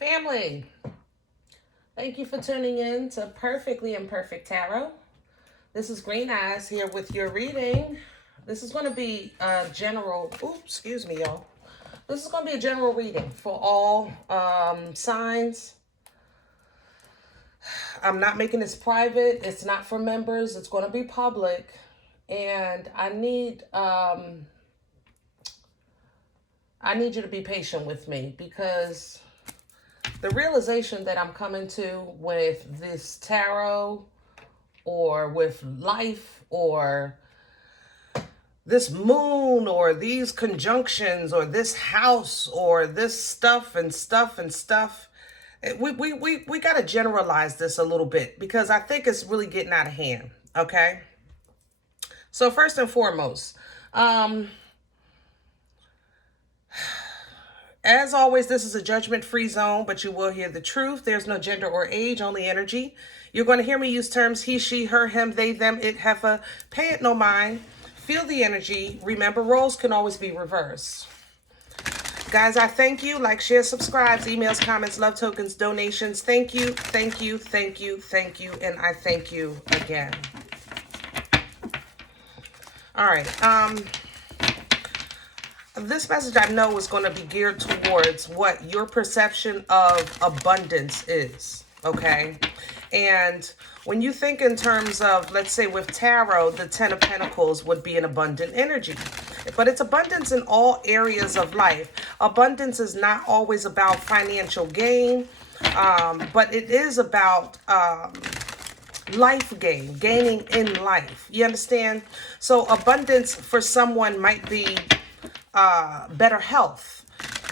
Family, thank you for tuning in to Perfectly Imperfect Tarot. This is Green Eyes here with your reading. This is going to be a general, excuse me, y'all. This is going to be a general reading for all signs. I'm not making this private. It's not for members. It's going to be public. And I need you to be patient with me because the realization that I'm coming to with this tarot or with life or this moon or these conjunctions or this house or this stuff, we got to generalize this a little bit because I think it's really getting out of hand, okay? So first and foremost, as always, this is a judgment-free zone, but you will hear the truth. There's no gender or age, only energy. You're going to hear me use terms he, she, her, him, they, them, it, heifer. Pay it no mind. Feel the energy. Remember, roles can always be reversed. Guys, I thank you. Like, share, subscribes, emails, comments, love tokens, donations. Thank you, thank you, thank you, thank you, and I thank you again. All right. This message I know is going to be geared towards what your perception of abundance is, okay? And when you think in terms of, let's say with tarot, the 10 of Pentacles would be an abundant energy. But it's abundance in all areas of life. Abundance is not always about financial gain, but it is about life gain, gaining in life. You understand? So abundance for someone might be better health,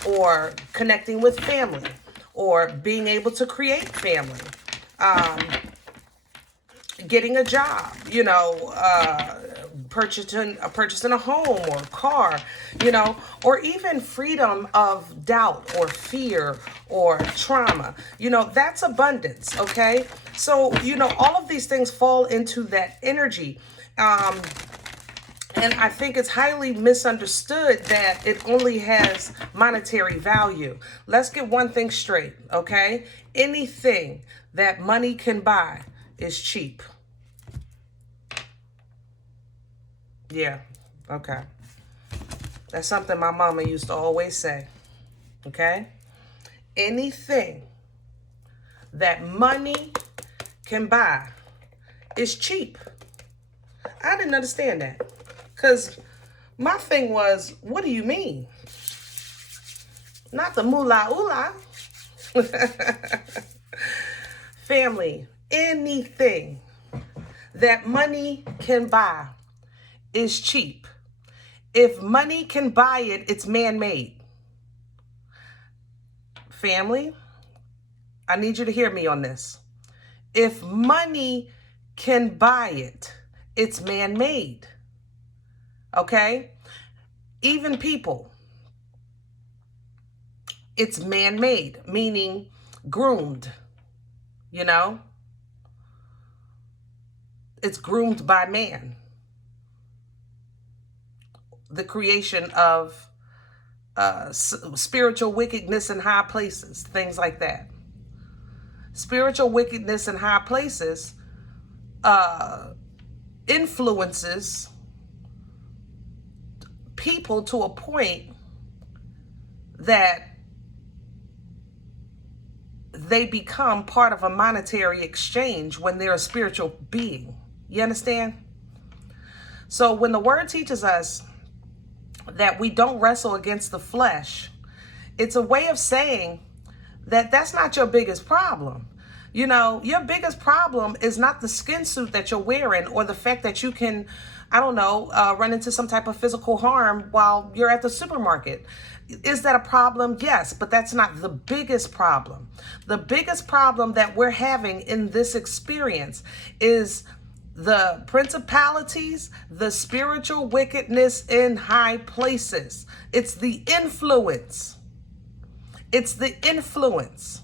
or connecting with family, or being able to create family, getting a job, you know, purchasing a home or car, you know, or even freedom of doubt or fear or trauma. You know, that's abundance, okay? So, you know, all of these things fall into that energy. And I think it's highly misunderstood that it only has monetary value. Let's get one thing straight, okay? Anything that money can buy is cheap. Yeah, okay. That's something my mama used to always say, okay? Anything that money can buy is cheap. I didn't understand that. Because my thing was, what do you mean? Not the moolah oolah. Family, anything that money can buy is cheap. If money can buy it, it's man-made. Family, I need you to hear me on this. If money can buy it, it's man-made. Okay? Even people. It's man-made, meaning groomed, you know? It's groomed by man. The creation of spiritual wickedness in high places, things like that. Spiritual wickedness in high places influences people to a point that they become part of a monetary exchange when they're a spiritual being. You understand? So when the word teaches us that we don't wrestle against the flesh, it's a way of saying that that's not your biggest problem. You know, your biggest problem is not the skin suit that you're wearing or the fact that you can, I don't know, run into some type of physical harm while you're at the supermarket. Is that a problem? Yes, but that's not the biggest problem. The biggest problem that we're having in this experience is the principalities, the spiritual wickedness in high places. It's the influence. It's the influence.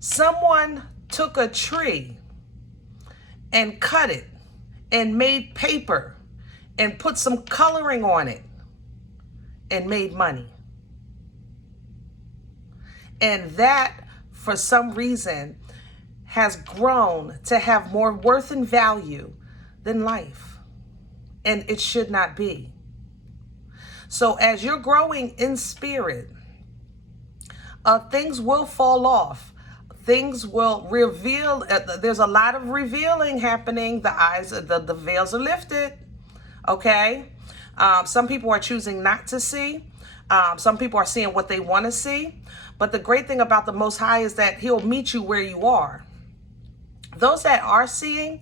Someone took a tree and cut it and made paper and put some coloring on it and made money. And that, for some reason, has grown to have more worth and value than life. And it should not be. So as you're growing in spirit, things will fall off. Things will reveal. There's a lot of revealing happening. The veils are lifted. Okay. Some people are choosing not to see. Some people are seeing what they want to see. But the great thing about the Most High is that He'll meet you where you are. Those that are seeing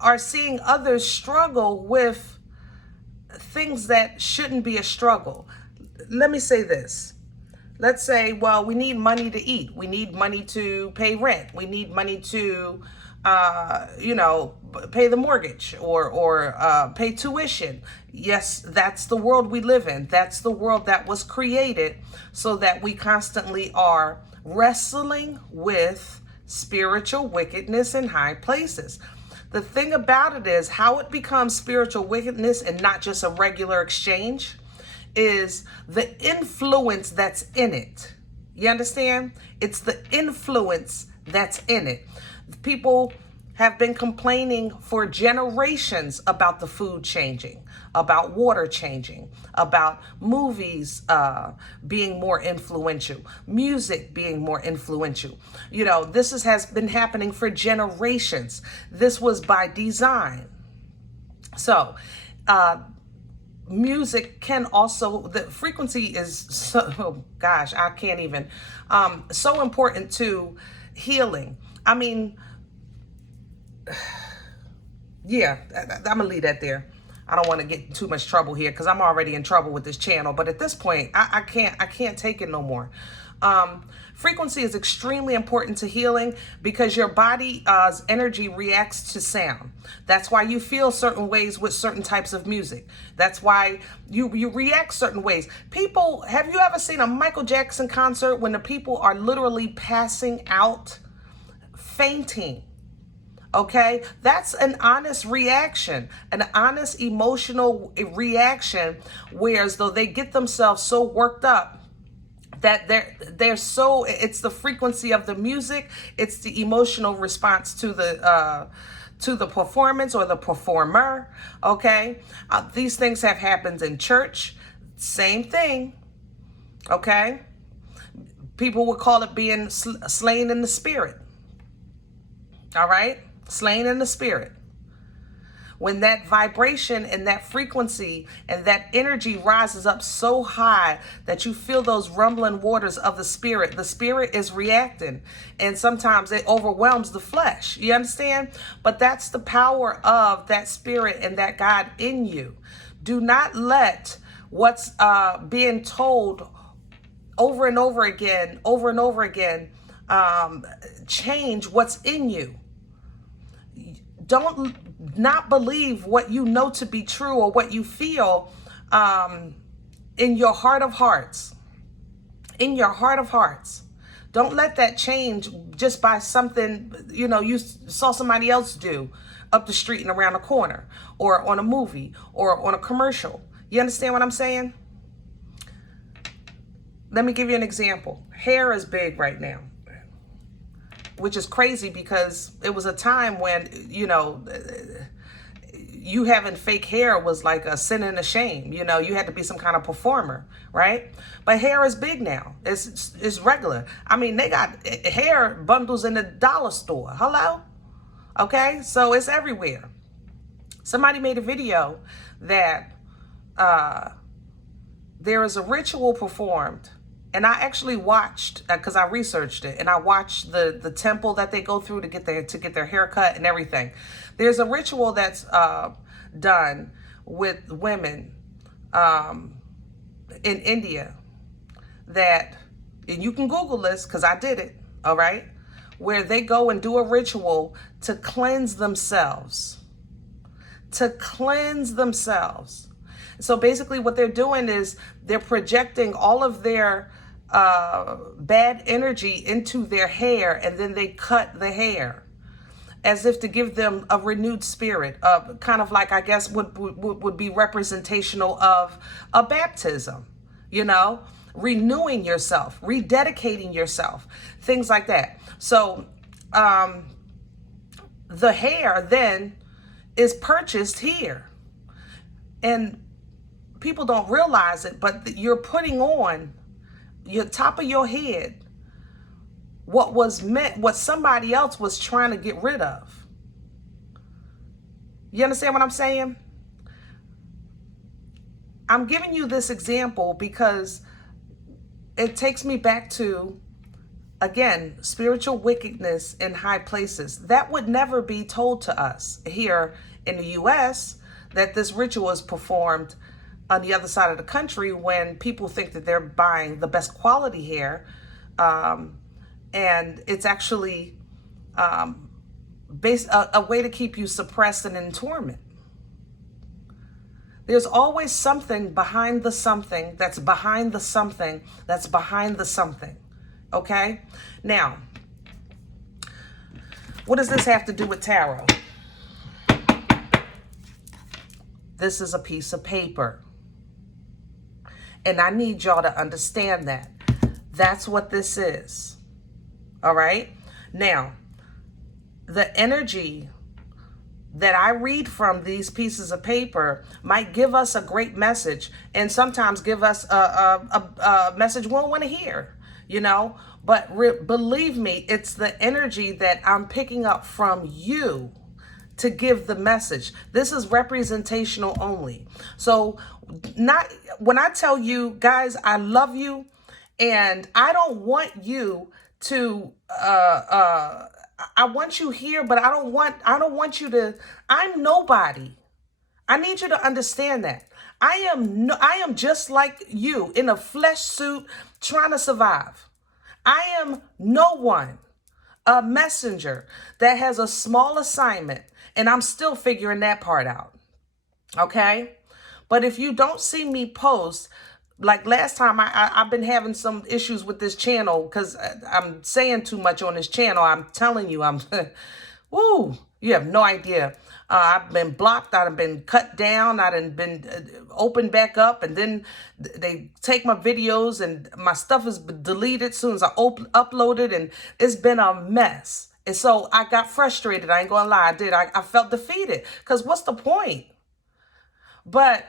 others struggle with things that shouldn't be a struggle. Let me say this. Let's say, well, we need money to eat. We need money to pay rent. We need money to, pay the mortgage or pay tuition. Yes, that's the world we live in. That's the world that was created so that we constantly are wrestling with spiritual wickedness in high places. The thing about it is how it becomes spiritual wickedness and not just a regular exchange is the influence that's in it. You understand? It's the influence that's in it. People have been complaining for generations about the food changing, about water changing, about movies being more influential, music being more influential. This has been happening for generations. This was by design. So, music can also, the frequency is so, oh gosh, I can't even, so important to healing. I mean, yeah, I'm gonna leave that there. I don't want to get in too much trouble here because I'm already in trouble with this channel. But at this point, I can't take it no more. Frequency is extremely important to healing because your body's energy reacts to sound. That's why you feel certain ways with certain types of music. That's why you react certain ways. People, have you ever seen a Michael Jackson concert when the people are literally passing out, fainting? Okay, that's an honest reaction, an honest emotional reaction, whereas though they get themselves so worked up that they're so, it's the frequency of the music, it's the emotional response to the performance or the performer. Okay, these things have happened in church, same thing. Okay, people would call it being slain in the spirit. All right, slain in the spirit. When that vibration and that frequency and that energy rises up so high that you feel those rumbling waters of the spirit is reacting, and sometimes it overwhelms the flesh. You understand? But that's the power of that spirit and that God in you. Do not let what's being told over and over again, change what's in you. Don't not believe what you know to be true or what you feel in your heart of hearts. In your heart of hearts. Don't let that change just by something, you saw somebody else do up the street and around the corner, or on a movie, or on a commercial. You understand what I'm saying? Let me give you an example. Hair is big right now, which is crazy because it was a time when, you having fake hair was like a sin and a shame. You had to be some kind of performer, right? But hair is big now. It's regular. I mean, they got hair bundles in the dollar store. Hello? Okay? So it's everywhere. Somebody made a video that there is a ritual performed. And I actually watched, because I researched it, and I watched the temple that they go through to get their hair cut and everything. There's a ritual that's done with women in India that, and you can Google this because I did it, all right, where they go and do a ritual to cleanse themselves. To cleanse themselves. So basically what they're doing is they're projecting all of their bad energy into their hair, and then they cut the hair as if to give them a renewed spirit, kind of like, I guess, would be representational of a baptism, renewing yourself, rededicating yourself, things like that. So the hair then is purchased here. And people don't realize it, but you're putting on your top of your head what was meant, what somebody else was trying to get rid of. You understand what I'm saying? I'm giving you this example because it takes me back to, again, spiritual wickedness in high places. That would never be told to us here in the U.S., that this ritual is performed on the other side of the country when people think that they're buying the best quality hair. And it's actually a way to keep you suppressed and in torment. There's always something behind the something that's behind the something that's behind the something. Okay? Now, what does this have to do with tarot? This is a piece of paper. And I need y'all to understand that. That's what this is. All right? Now, the energy that I read from these pieces of paper might give us a great message, and sometimes give us a message we don't want to hear, you know? But believe me, it's the energy that I'm picking up from you to give the message. This is representational only. So not when I tell you guys, I love you, and I don't want you to I want you here, but I don't want you to, I'm nobody. I need you to understand that. I am just like you in a flesh suit trying to survive. I am no one, a messenger that has a small assignment, and I'm still figuring that part out. Okay? But if you don't see me post, like last time, I've been having some issues with this channel because I'm saying too much on this channel. I'm telling you, woo, you have no idea. I've been blocked. I've been cut down. I've been opened back up. And then they take my videos and my stuff is deleted as soon as I upload it. And it's been a mess. And so I got frustrated. I ain't gonna lie. I did. I felt defeated because what's the point? But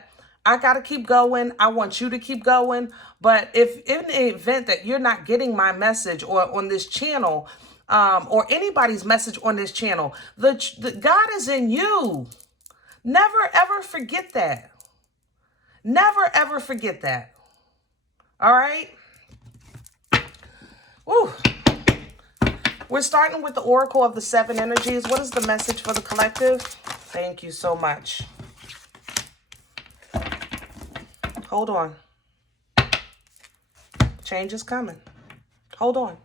I got to keep going. I want you to keep going. But if in the event that you're not getting my message or on this channel, or anybody's message on this channel, the God is in you. Never, ever forget that. Never, ever forget that. All right? Woo. We're starting with the Oracle of the Seven Energies. What is the message for the collective? Thank you so much. Hold on. Change is coming. Hold on.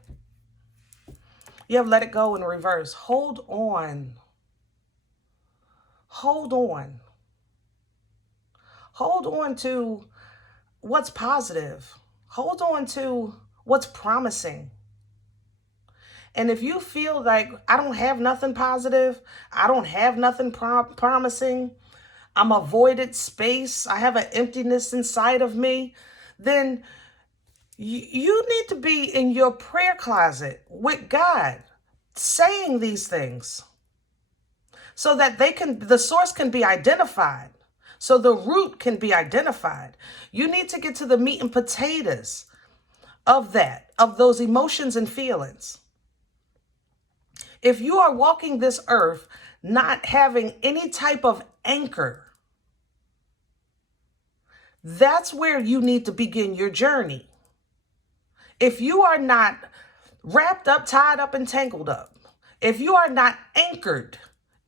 You have let it go in reverse. Hold on. Hold on. Hold on to what's positive. Hold on to what's promising. And if you feel like I don't have nothing positive, I don't have nothing promising, I'm a voided space, I have an emptiness inside of me, then you need to be in your prayer closet with God saying these things so that the source can be identified, so the root can be identified. You need to get to the meat and potatoes of that, of those emotions and feelings. If you are walking this earth not having any type of anchor, that's where you need to begin your journey. If you are not wrapped up, tied up, and tangled up, if you are not anchored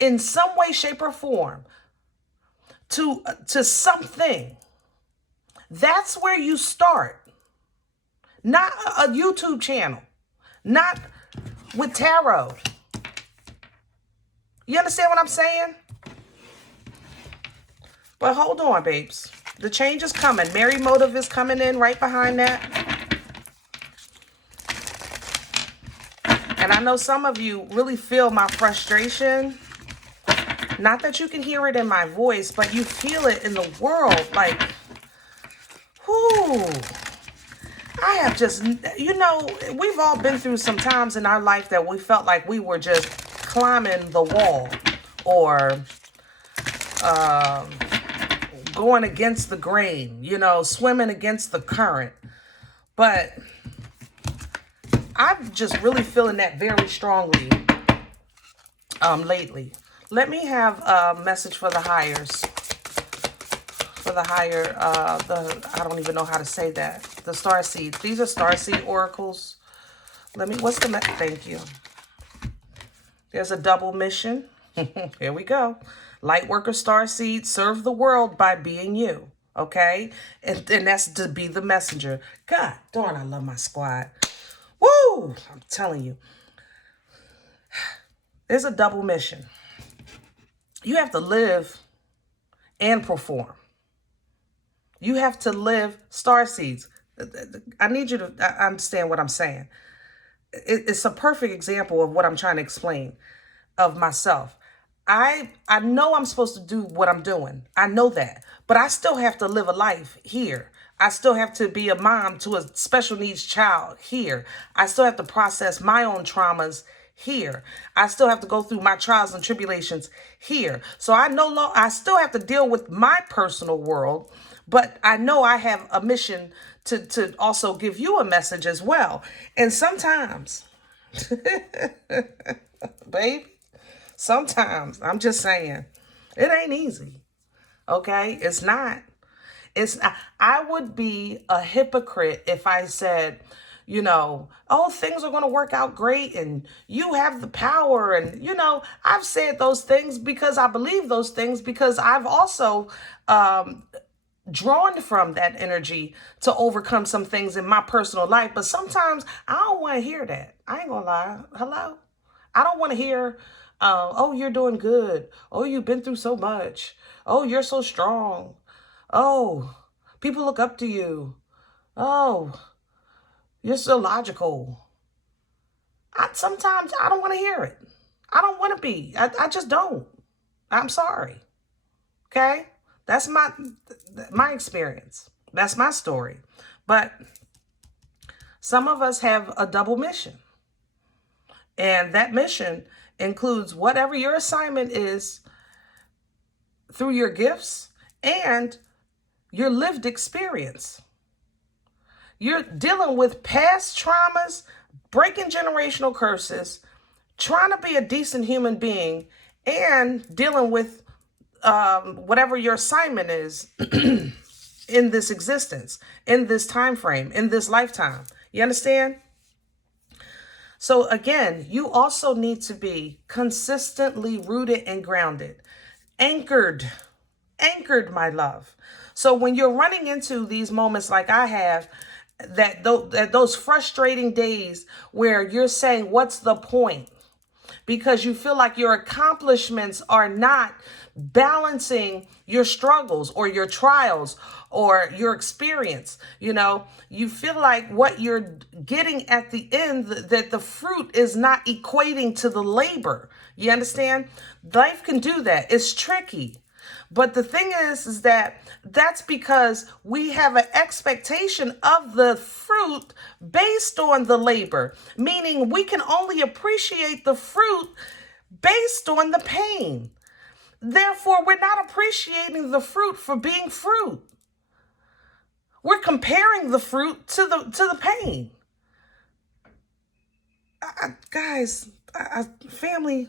in some way, shape, or form to something, that's where you start. Not a YouTube channel, not with tarot. You understand what I'm saying? But hold on, babes. The change is coming. Merry motive is coming in right behind that. And I know some of you really feel my frustration. Not that you can hear it in my voice, but you feel it in the world. Like, whoo. have just, we've all been through some times in our life that we felt like we were just climbing the wall or going against the grain, swimming against the current. But I'm just really feeling that very strongly lately. Let me have a message for the higher, I don't even know how to say that. The star seeds. These are star seed oracles. What's the thank you. There's a double mission. Here we go. Lightworker star seed, serve the world by being you. Okay? And that's to be the messenger. God darn, I love my squad. Woo! I'm telling you. There's a double mission. You have to live and perform. You have to live star seeds. I need you to understand what I'm saying. It's a perfect example of what I'm trying to explain of myself. I know I'm supposed to do what I'm doing. I know that. But I still have to live a life here. I still have to be a mom to a special needs child here. I still have to process my own traumas here. I still have to go through my trials and tribulations here. So I still have to deal with my personal world, but I know I have a mission to also give you a message as well. And sometimes, baby, sometimes, I'm just saying, it ain't easy. Okay? It's not. I would be a hypocrite if I said, oh, things are going to work out great and you have the power. And, I've said those things because I believe those things because I've also drawn from that energy to overcome some things in my personal life. But sometimes I don't want to hear that. I ain't going to lie. Hello? I don't want to hear, oh, you're doing good. Oh, you've been through so much. Oh, you're so strong. Oh, people look up to you. Oh, you're so logical. Sometimes I don't want to hear it. I don't want to be. I just don't. I'm sorry. Okay? That's my experience. That's my story. But some of us have a double mission. And that mission includes whatever your assignment is through your gifts and your lived experience. You're dealing with past traumas, breaking generational curses, trying to be a decent human being, and dealing with whatever your assignment is in this existence, in this time frame, in this lifetime. You understand? So again, you also need to be consistently rooted and grounded, anchored, my love. So when you're running into these moments like I have, that those frustrating days where you're saying, what's the point? Because you feel like your accomplishments are not balancing your struggles or your trials or your experience. You feel like what you're getting at the end, that the fruit is not equating to the labor. You understand? Life can do that. It's tricky. But the thing is that that's because we have an expectation of the fruit based on the labor, meaning we can only appreciate the fruit based on the pain. Therefore, we're not appreciating the fruit for being fruit. We're comparing the fruit to the pain. Guys, family,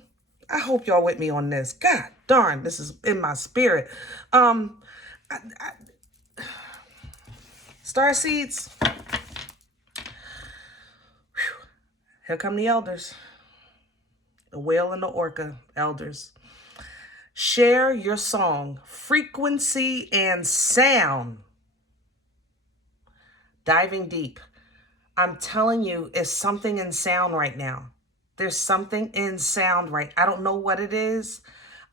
I hope y'all with me on this. God darn, this is in my spirit. Star seeds. Whew. Here come the elders. The whale and the orca elders. Share your song, frequency and sound. Diving deep. I'm telling you, it's something in sound right now. There's something in sound right. I don't know what it is.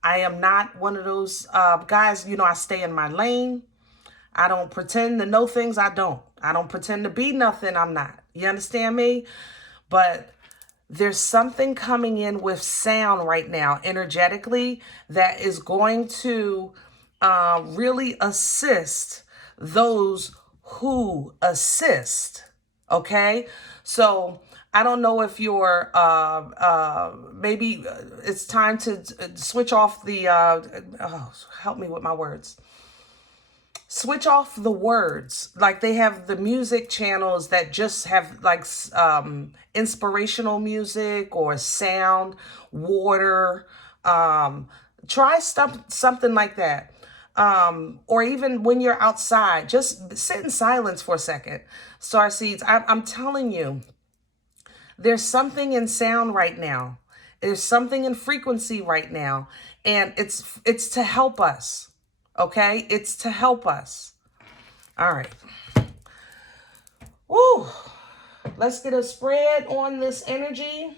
I am not one of those guys, I stay in my lane. I don't pretend to know things I don't. I don't pretend to be nothing I'm not. You understand me? But there's something coming in with sound right now, energetically, that is going to really assist those who assist. Okay, so I don't know if you're maybe it's time to switch off the oh, help me with my words. Switch off the words. Like they have the music channels that just have like inspirational music or sound, water. Try something like that. Or even when you're outside, just sit in silence for a second. Starseeds, I'm telling you, there's something in sound right now. There's something in frequency right now. And it's to help us. Okay? It's to help us. All right. Woo. Let's get a spread on this energy.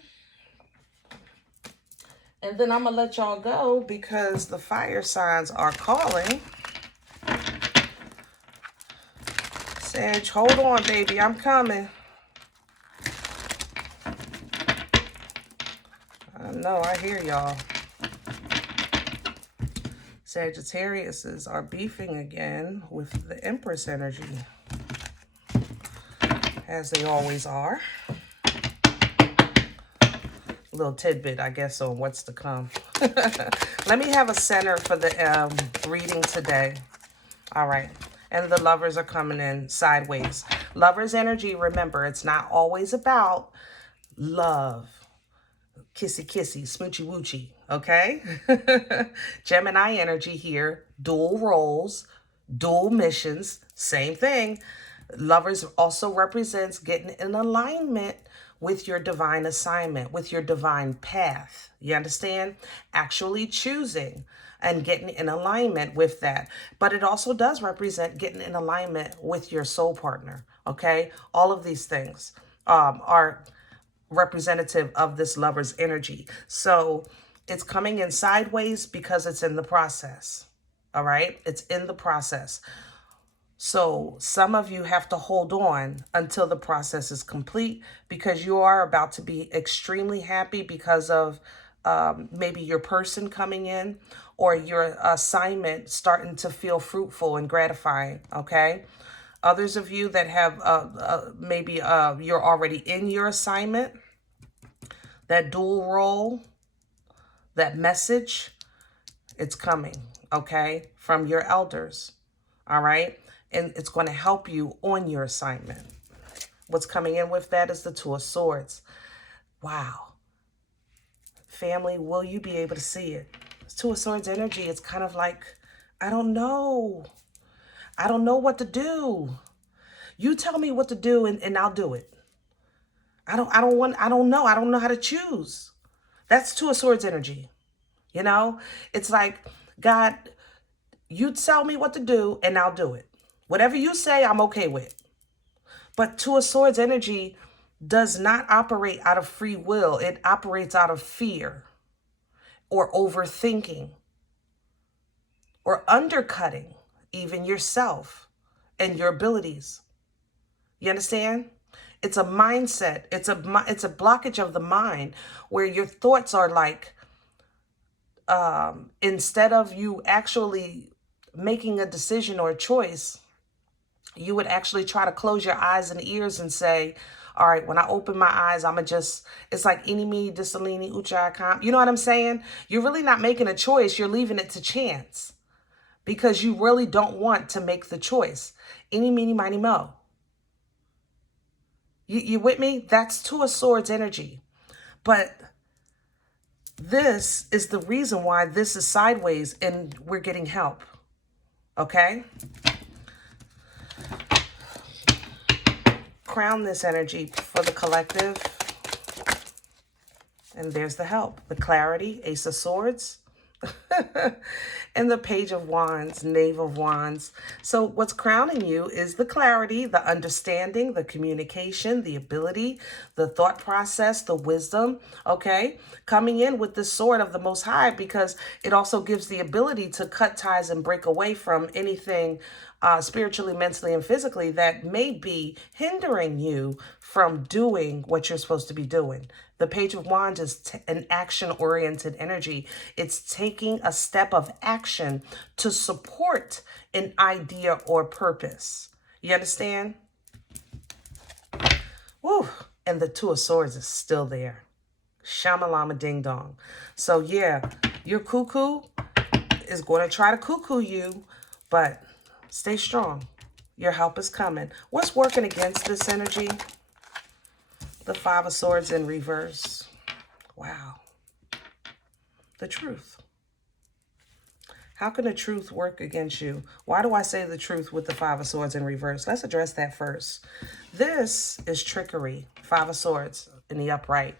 And then I'm going to let y'all go because the fire signs are calling. Sag, hold on, baby. I'm coming. I know, I hear y'all. Sagittariuses are beefing again with the Empress energy, as they always are. A little tidbit, I guess, on what's to come. Let me have a center for the reading today. All right. And the lovers are coming in sideways. Lovers energy, remember, it's not always about love. Kissy, kissy, smoochy, woochy, okay? Gemini energy here, dual roles, dual missions, same thing. Lovers also represents getting in alignment with your divine assignment, with your divine path. You understand? Actually choosing and getting in alignment with that. But it also does represent getting in alignment with your soul partner, okay? All of these things are representative of this lover's energy. So it's coming in sideways because it's in the process. All right? It's in the process. So some of you have to hold on until the process is complete because you are about to be extremely happy because of maybe your person coming in or your assignment starting to feel fruitful and gratifying. Okay? Others of you that have maybe you're already in your assignment, that dual role, that message, it's coming, okay, from your elders, all right? And it's going to help you on your assignment. What's coming in with that is the Two of Swords. Wow. Family, will you be able to see it? Two of Swords energy, it's kind of like, I don't know. I don't know what to do. You tell me what to do and I'll do it. I don't know. I don't know how to choose. That's Two of Swords energy. You know, it's like, God, you tell me what to do and I'll do it. Whatever you say, I'm okay with. But Two of Swords energy does not operate out of free will. It operates out of fear or overthinking or undercutting even yourself and your abilities. You understand? It's a mindset. It's a blockage of the mind where your thoughts are like, instead of you actually making a decision or a choice, you would actually try to close your eyes and ears and say, all right, when I open my eyes, I'm going to just, it's like ini, mini, disalini, ucha, kam. You know what I'm saying? You're really not making a choice. You're leaving it to chance because you really don't want to make the choice. Ini, mini, miny, mo. You with me? That's Two of Swords energy. But this is the reason why this is sideways and we're getting help. Okay? Crown this energy for the collective. And there's the help. The clarity, Ace of Swords. And the Page of Wands, Knave of Wands. So what's crowning you is the clarity, the understanding, the communication, the ability, the thought process, the wisdom, okay? Coming in with the sword of the Most High because it also gives the ability to cut ties and break away from anything spiritually, mentally, and physically that may be hindering you from doing what you're supposed to be doing. The Page of Wands is an action-oriented energy. It's taking a step of action to support an idea or purpose. You understand? Woo. And the Two of Swords is still there. Shamalama ding dong. So yeah, your cuckoo is going to try to cuckoo you, but stay strong. Your help is coming. What's working against this energy? The Five of Swords in reverse. Wow. The truth. How can the truth work against you? Why do I say the truth with the Five of Swords in reverse? Let's address that first. This is trickery. Five of Swords in the upright.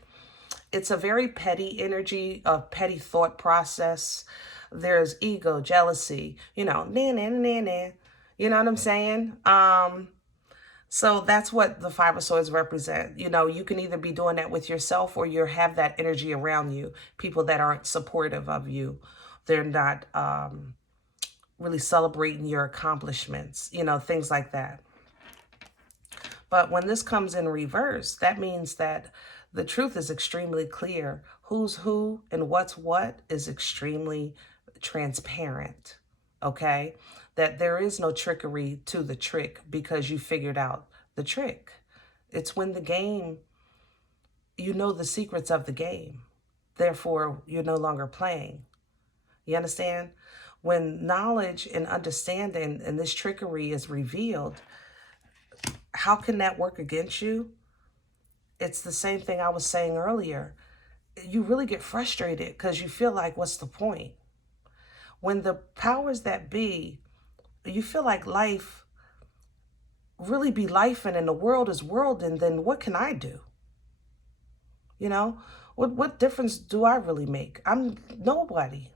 It's a very petty energy, a petty thought process. There's ego, jealousy, you know, nah, nah, nah, nah. You know what I'm saying? So that's what the Five of Swords represent. You know, you can either be doing that with yourself or you have that energy around you. People that aren't supportive of you. They're not really celebrating your accomplishments, you know, things like that. But when this comes in reverse, that means that the truth is extremely clear. Who's who and what's what is extremely transparent, okay? That there is no trickery to the trick because you figured out the trick. It's when the game, you know the secrets of the game. Therefore, you're no longer playing. You understand? When knowledge and understanding and this trickery is revealed, how can that work against you? It's the same thing I was saying earlier. You really get frustrated because you feel like, what's the point? When the powers that be, you feel like life really be life and the world is world, and then what can I do? You know, what difference do I really make? I'm nobody,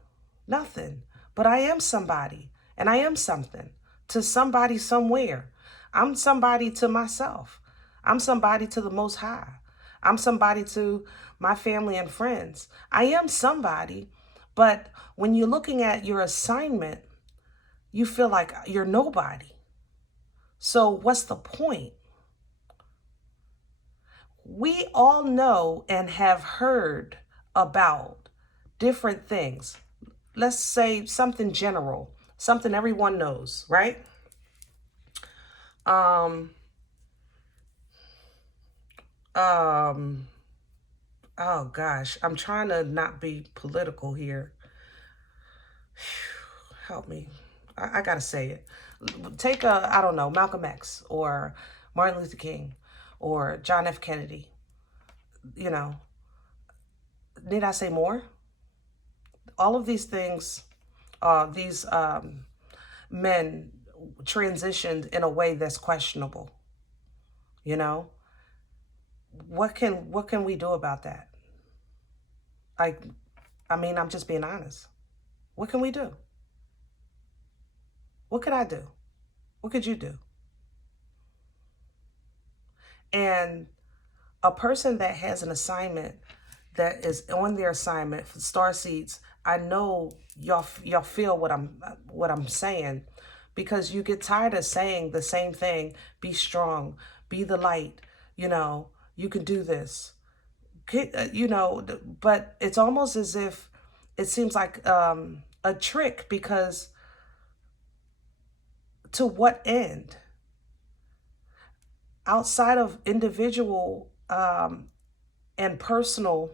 nothing, but I am somebody and I am something to somebody somewhere. I'm somebody to myself. I'm somebody to the Most High. I'm somebody to my family and friends. I am somebody, but when you're looking at your assignment, you feel like you're nobody. So what's the point? We all know and have heard about different things. Let's say something general, something everyone knows, right? Oh gosh, I'm trying to not be political here. Help me. I gotta say it. Take I don't know, Malcolm X or Martin Luther King or John F. Kennedy. You know, need I say more? All of these things, these men transitioned in a way that's questionable. You know, what can we do about that? I mean, I'm just being honest. What can we do? What could I do? What could you do? And a person that has an assignment, that is on their assignment for star seeds, I know y'all feel what I'm saying, because you get tired of saying the same thing. Be strong, be the light, you know, you can do this. You know, but it's almost as if it seems like a trick, because to what end? Outside of individual and personal,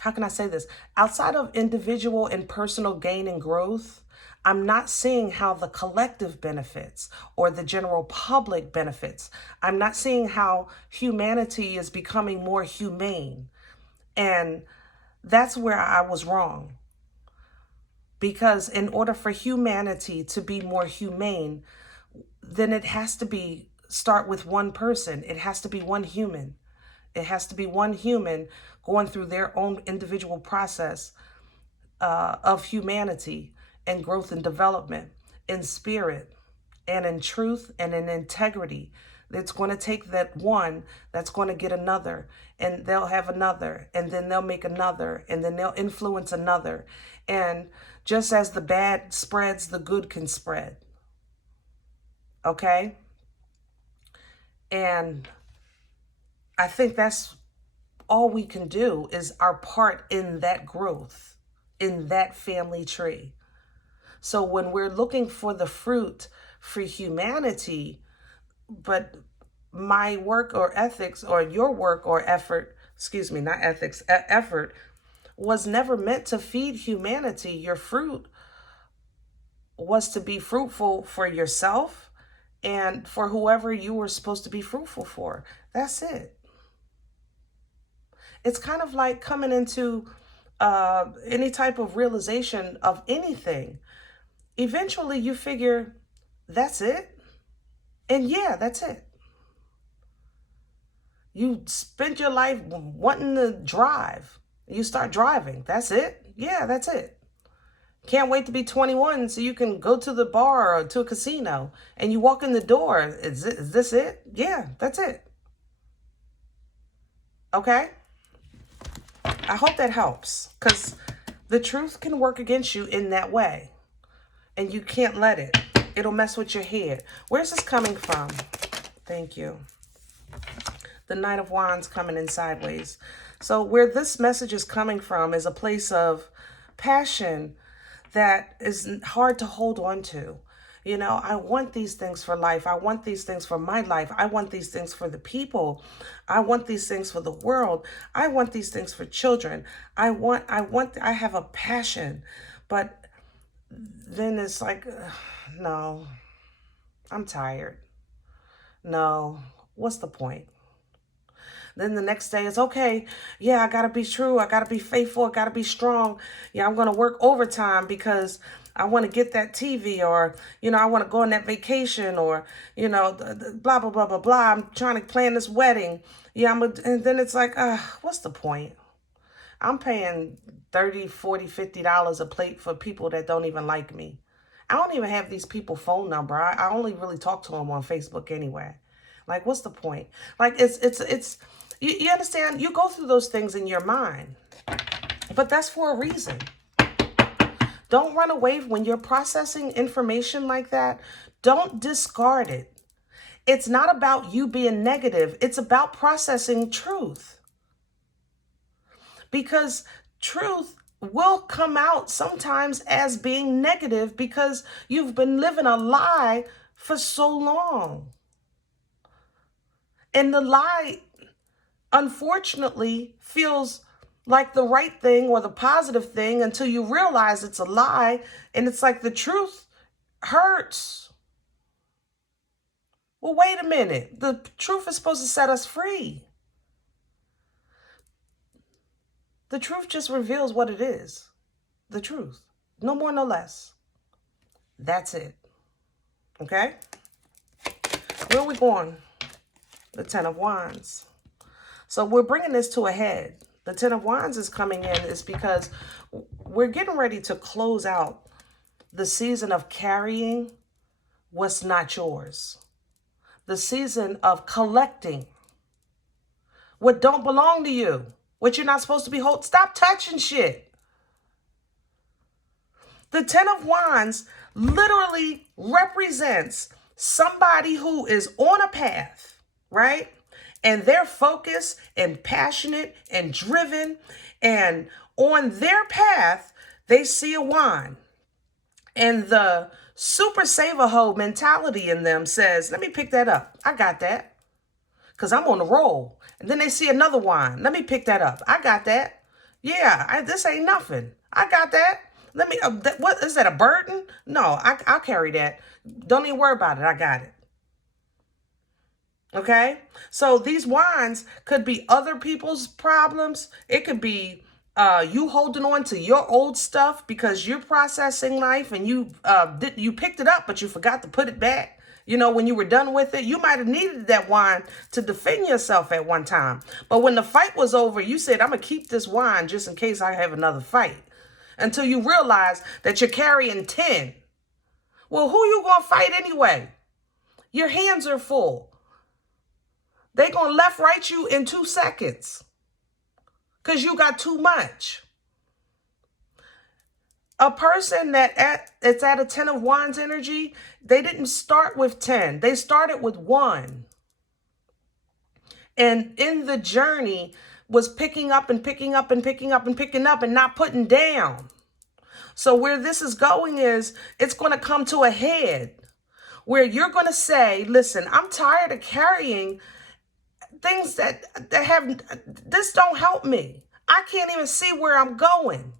how can I say this? Outside of individual and personal gain and growth, I'm not seeing how the collective benefits or the general public benefits. I'm not seeing how humanity is becoming more humane. And that's where I was wrong. Because in order for humanity to be more humane, then it has to start with one person. It has to be one human. It has to be one human going through their own individual process of humanity and growth and development in spirit and in truth and in integrity. It's going to take that one that's going to get another, and they'll have another, and then they'll make another, and then they'll influence another. And just as the bad spreads, the good can spread. Okay? And I think that's all we can do, is our part in that growth, in that family tree. So when we're looking for the fruit for humanity, but my work or ethics, or your work or effort, excuse me, not ethics, effort, was never meant to feed humanity. Your fruit was to be fruitful for yourself and for whoever you were supposed to be fruitful for. That's it. It's kind of like coming into any type of realization of anything. Eventually you figure, that's it. And yeah, that's it. You spent your life wanting to drive. You start driving. That's it. Yeah, that's it. Can't wait to be 21 so you can go to the bar or to a casino, and you walk in the door. Is this it? Yeah, that's it. Okay? I hope that helps, because the truth can work against you in that way, and you can't let it. It'll mess with your head. Where's this coming from? Thank you. The Knight of Wands coming in sideways. So where this message is coming from is a place of passion that is hard to hold on to. You know, I want these things for life. I want these things for my life. I want these things for the people. I want these things for the world. I want these things for children. I have a passion, but then it's like, no, I'm tired. No, what's the point? Then the next day it's okay. Yeah, I got to be true. I got to be faithful. I got to be strong. Yeah, I'm going to work overtime because I want to get that TV, or, you know, I want to go on that vacation, or, you know, blah, blah, blah, blah, blah. I'm trying to plan this wedding. Yeah, and then it's like, what's the point? I'm paying $30, $40, $50 a plate for people that don't even like me. I don't even have these people's phone number. I only really talk to them on Facebook anyway. Like, what's the point? Like, you understand? You go through those things in your mind, but that's for a reason. Don't run away when you're processing information like that. Don't discard it. It's not about you being negative. It's about processing truth. Because truth will come out sometimes as being negative because you've been living a lie for so long. And the lie, unfortunately, feels like the right thing or the positive thing until you realize it's a lie. And it's like the truth hurts. Well, wait a minute. The truth is supposed to set us free. The truth just reveals what it is. The truth. No more, no less. That's it. Okay? Where are we going? The Ten of Wands. So we're bringing this to a head. The Ten of Wands is coming in is because we're getting ready to close out the season of carrying what's not yours. The season of collecting what don't belong to you, what you're not supposed to be holding. Stop touching shit. The Ten of Wands literally represents somebody who is on a path, right? And they're focused and passionate and driven, and on their path, they see a wand. And the super saver hoe mentality in them says, let me pick that up. I got that because I'm on the roll. And then they see another wand. Let me pick that up. I got that. Yeah, this ain't nothing. I got that. Let me, what is that, a burden? No, I'll carry that. Don't even worry about it. I got it. Okay, so these wands could be other people's problems. It could be you holding on to your old stuff because you're processing life and you picked it up, but you forgot to put it back. You know, when you were done with it, you might have needed that wand to defend yourself at one time. But when the fight was over, you said, I'm going to keep this wand just in case I have another fight. Until you realize that you're carrying 10. Well, who you going to fight anyway? Your hands are full. They going to left right you in 2 seconds because you got too much. A person it's at a 10 of Wands energy, they didn't start with 10. They started with 1. And in the journey was picking up and picking up and picking up and picking up and not putting down. So where this is going is it's going to come to a head where you're going to say, listen, I'm tired of carrying things that have, this don't help me. I can't even see where I'm going.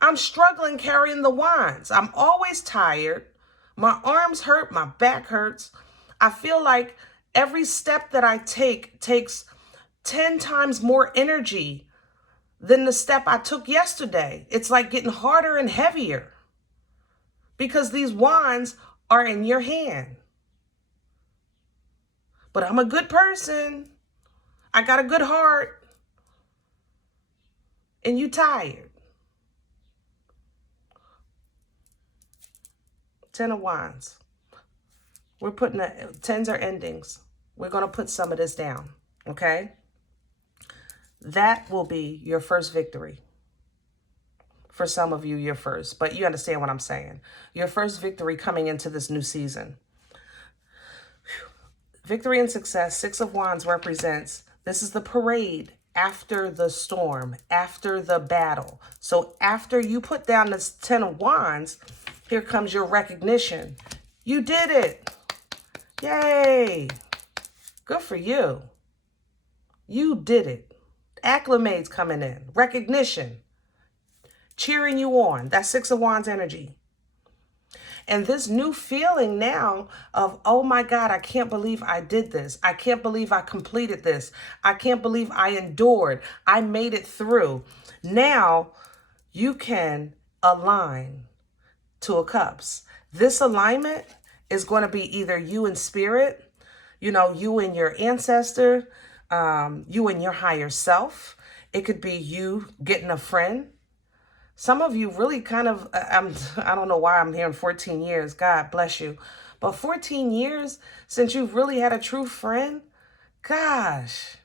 I'm struggling carrying the wands. I'm always tired. My arms hurt. My back hurts. I feel like every step that I take takes 10 times more energy than the step I took yesterday. It's like getting harder and heavier because these wands are in your hand. But I'm a good person. I got a good heart. And you tired. 10 of Wands. We're putting tens are endings. We're going to put some of this down, okay? That will be your first victory. For some of you, your first. But you understand what I'm saying. Your first victory coming into this new season. Victory and success, 6 of Wands represents, this is the parade after the storm, after the battle. So after you put down this 10 of Wands, here comes your recognition. You did it. Yay. Good for you. You did it. Acclimates coming in. Recognition. Cheering you on. That's 6 of Wands energy. And this new feeling now of, oh my God, I can't believe I did this. I can't believe I completed this. I can't believe I endured. I made it through. Now you can align to a cups. This alignment is going to be either you in spirit, you know, you and your ancestor, you and your higher self. It could be you getting a friend. Some of you really kind of, I don't know why I'm hearing 14 years. God bless you. But 14 years since you've really had a true friend, gosh,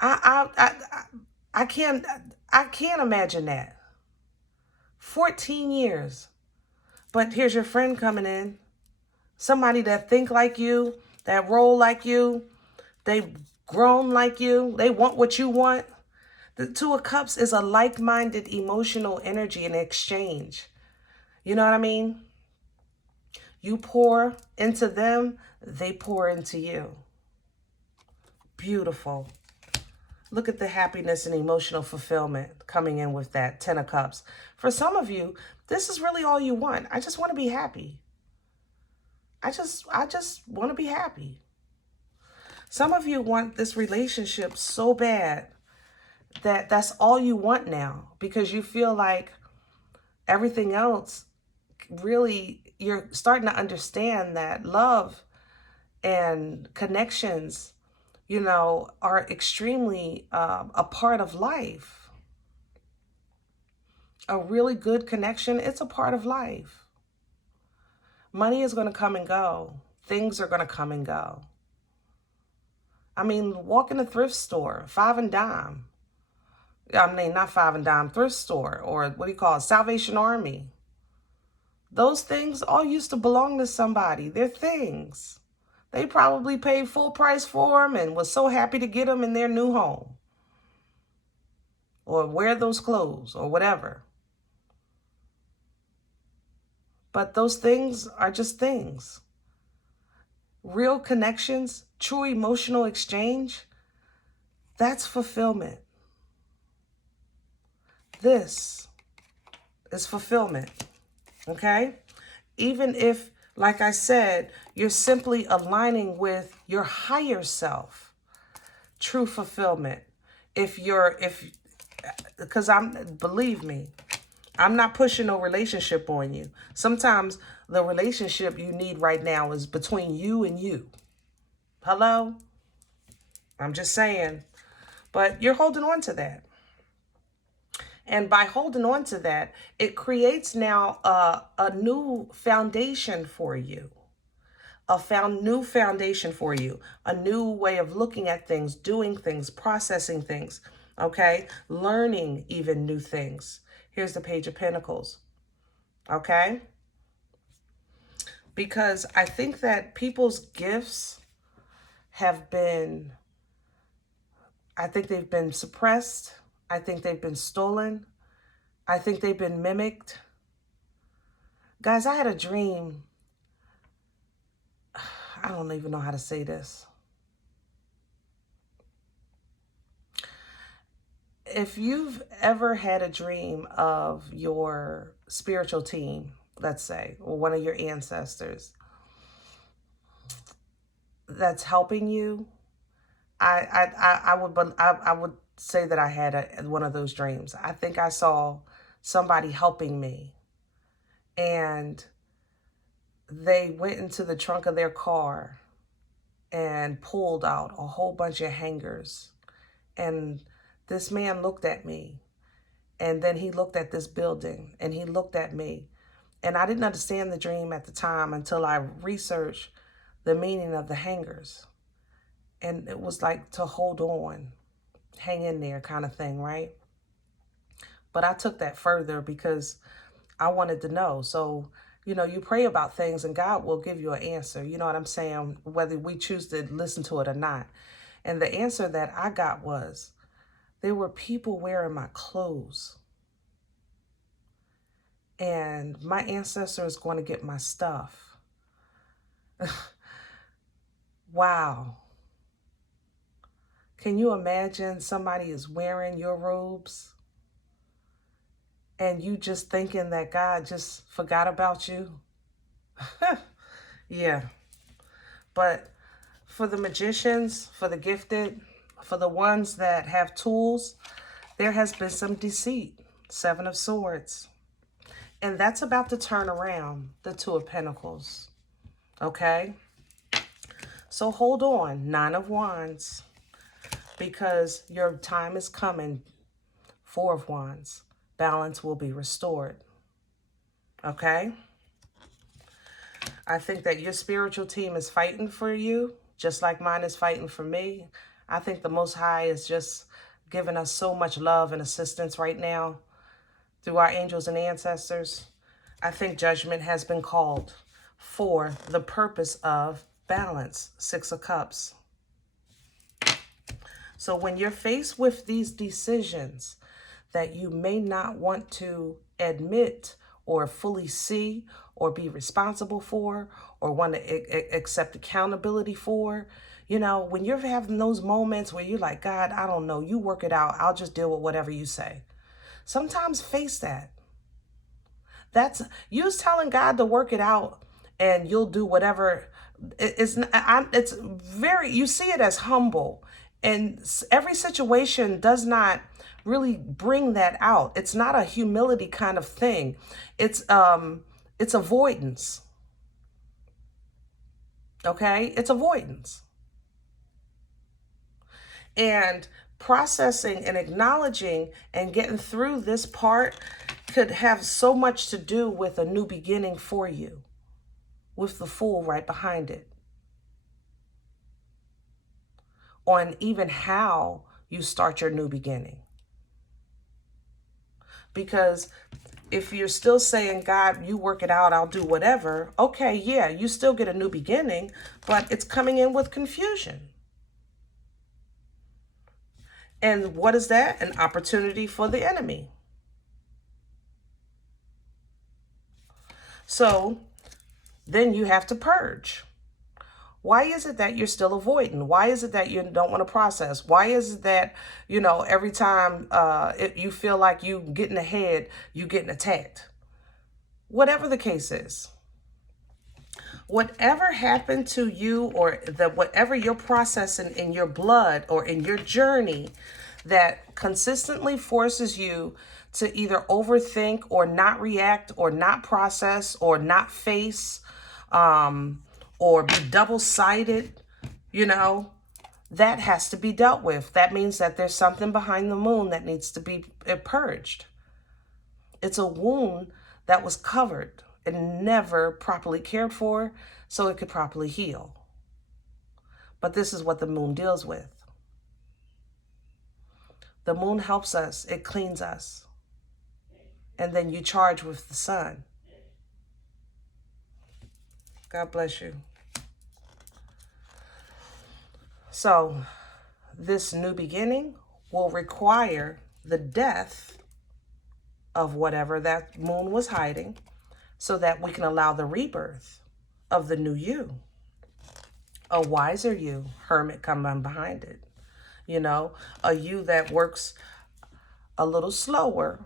I can't imagine that. 14 years. But here's your friend coming in. Somebody that think like you, that roll like you, they grown like you, they want what you want. The 2 of Cups is a like-minded emotional energy in exchange. You know what I mean? You pour into them, they pour into you. Beautiful. Look at the happiness and emotional fulfillment coming in with that 10 of Cups. For some of you, this is really all you want. I just want to be happy. I just want to be happy. Some of you want this relationship so bad that that's all you want now because you feel like everything else really, you're starting to understand that love and connections, you know, are extremely a part of life. A really good connection, it's a part of life. Money is going to come and go. Things are going to come and go. I mean, walk in a thrift store, 5 and dime. I mean, not 5 and dime, thrift store, or what do you call it, Salvation Army. Those things all used to belong to somebody. They're things. They probably paid full price for them and was so happy to get them in their new home. Or wear those clothes or whatever. But those things are just things. Real connections, true emotional exchange, that's fulfillment. This is fulfillment, okay? Even if, like I said, you're simply aligning with your higher self, true fulfillment. Because believe me, I'm not pushing no relationship on you. Sometimes the relationship you need right now is between you and you. Hello? I'm just saying. But you're holding on to that. And by holding on to that, it creates now a new foundation for you. New foundation for you. A new way of looking at things, doing things, processing things. Okay? Learning even new things. Here's the Page of Pentacles. Okay? Because I think that people's gifts have been, I think they've been suppressed. I think they've been stolen. I think they've been mimicked. Guys, I had a dream. I don't even know how to say this. If you've ever had a dream of your spiritual team, let's say, or one of your ancestors that's helping you, I would say that I had one of those dreams. I think I saw somebody helping me, and they went into the trunk of their car and pulled out a whole bunch of hangers. And this man looked at me, and then he looked at this building, and he looked at me. And I didn't understand the dream at the time until I researched the meaning of the hangers. And it was like to hold on, hang in there kind of thing, right? But I took that further because I wanted to know. So, you know, you pray about things and God will give you an answer. You know what I'm saying? Whether we choose to listen to it or not. And the answer that I got was, there were people wearing my clothes. And my ancestor is going to get my stuff. Wow. Can you imagine somebody is wearing your robes and you just thinking that God just forgot about you? Yeah. But for the magicians, for the gifted, for the ones that have tools, there has been some deceit. 7 of Swords. And that's about to turn around, the 2 of Pentacles. Okay? So hold on, 9 of Wands. Because your time is coming. 4 of Wands. Balance will be restored. Okay? I think that your spiritual team is fighting for you, just like mine is fighting for me. I think the Most High is just giving us so much love and assistance right now through our angels and ancestors. I think judgment has been called for the purpose of balance. 6 of Cups. So when you're faced with these decisions that you may not want to admit or fully see or be responsible for or want to accept accountability for, you know, when you're having those moments where you're like, God, I don't know, you work it out. I'll just deal with whatever you say. Sometimes face that. That's you telling God to work it out and you'll do whatever. It's very, you see it as humble. And every situation does not really bring that out. It's not a humility kind of thing. It's avoidance. Okay? It's avoidance. And processing and acknowledging and getting through this part could have so much to do with a new beginning for you, with the Fool right behind it. On even how you start your new beginning. Because if you're still saying, God, you work it out, I'll do whatever. Okay, yeah, you still get a new beginning, but it's coming in with confusion. And what is that? An opportunity for the enemy. So then you have to purge. Why is it that you're still avoiding? Why is it that you don't want to process? Why is it that, you know, every time you feel like you getting ahead, you getting attacked? Whatever the case is. Whatever happened to you or whatever you're processing in your blood or in your journey that consistently forces you to either overthink or not react or not process or not face or be double-sided, you know, that has to be dealt with. That means that there's something behind the moon that needs to be purged. It's a wound that was covered and never properly cared for so it could properly heal. But this is what the moon deals with. The moon helps us. It cleans us. And then you charge with the sun. God bless you. So this new beginning will require the death of whatever that moon was hiding, so that we can allow the rebirth of the new you. A wiser you, Hermit coming behind it. You know, a you that works a little slower,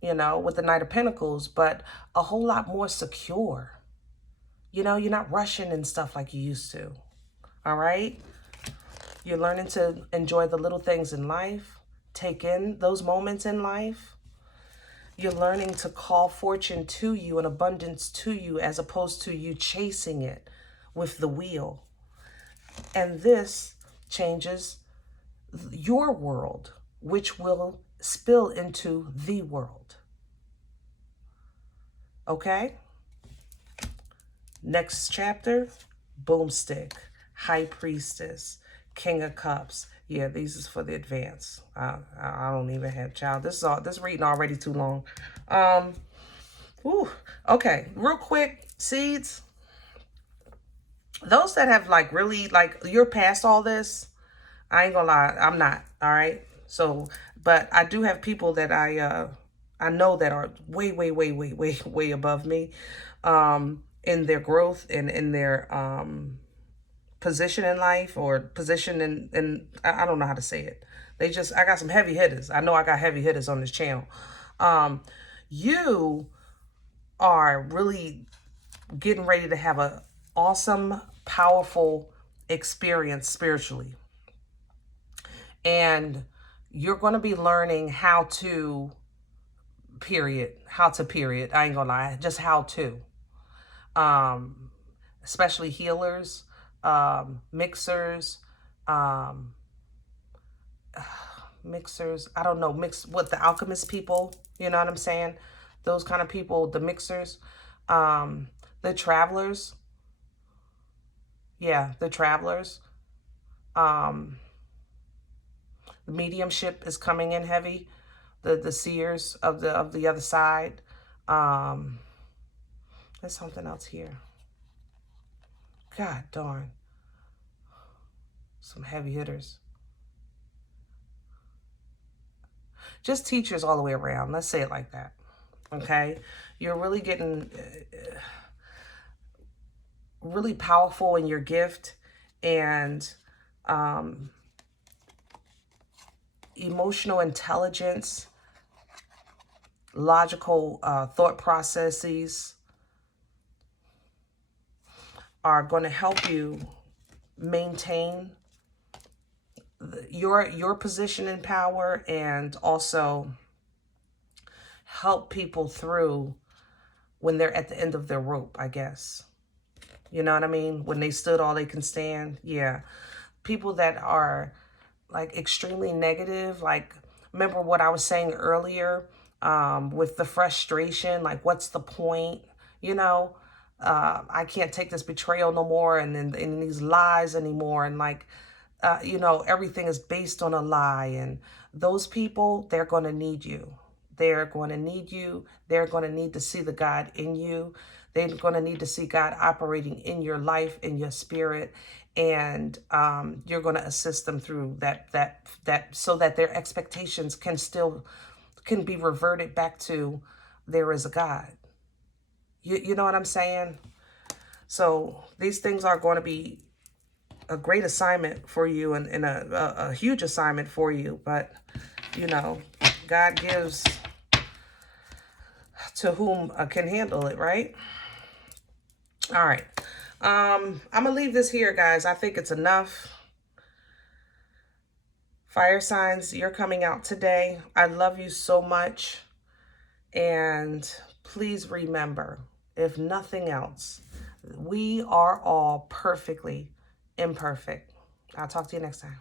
you know, with the Knight of Pentacles, but a whole lot more secure. You know, you're not rushing and stuff like you used to. All right? You're learning to enjoy the little things in life, take in those moments in life. You're learning to call fortune to you and abundance to you as opposed to you chasing it with the wheel. And this changes your world, which will spill into the world. Okay? Next chapter, Boomstick, High Priestess, King of Cups. Yeah, these is for the advance. I don't even have child. This reading already too long. Okay, real quick, seeds. Those that have like really like you're past all this, I ain't gonna lie, I'm not. All right. So, but I do have people that I know that are way above me, in their growth and in their position in life or position in I don't know how to say it. I got some heavy hitters. I know I got heavy hitters on this channel. You are really getting ready to have a awesome, powerful experience spiritually. And you're going to be learning how to, period. I ain't gonna lie, just how to. Especially healers, mixers, mixers, I don't know, mix with the alchemist people, you know what I'm saying? Those kind of people, the mixers, the travelers. Yeah, the travelers. The mediumship is coming in heavy. The seers of the other side. There's something else here. God darn. Some heavy hitters. Just teachers all the way around. Let's say it like that. Okay? You're really getting really powerful in your gift and emotional intelligence, logical thought processes are going to help you maintain your position in power and also help people through when they're at the end of their rope, I guess. You know what I mean? When they stood all they can stand. Yeah. People that are like extremely negative, like remember what I was saying earlier with the frustration, like what's the point? You know, I can't take this betrayal no more and these lies anymore. And like, you know, everything is based on a lie. And those people, they're going to need you. They're going to need you. They're going to need to see the God in you. They're going to need to see God operating in your life, in your spirit. And you're going to assist them through that so that their expectations can be reverted back to there is a God. You know what I'm saying? So these things are going to be a great assignment for you and a huge assignment for you. But, you know, God gives to whom can handle it, right? All right. I'm going to leave this here, guys. I think it's enough. Fire signs, you're coming out today. I love you so much. And please remember, if nothing else, we are all perfectly imperfect. I'll talk to you next time.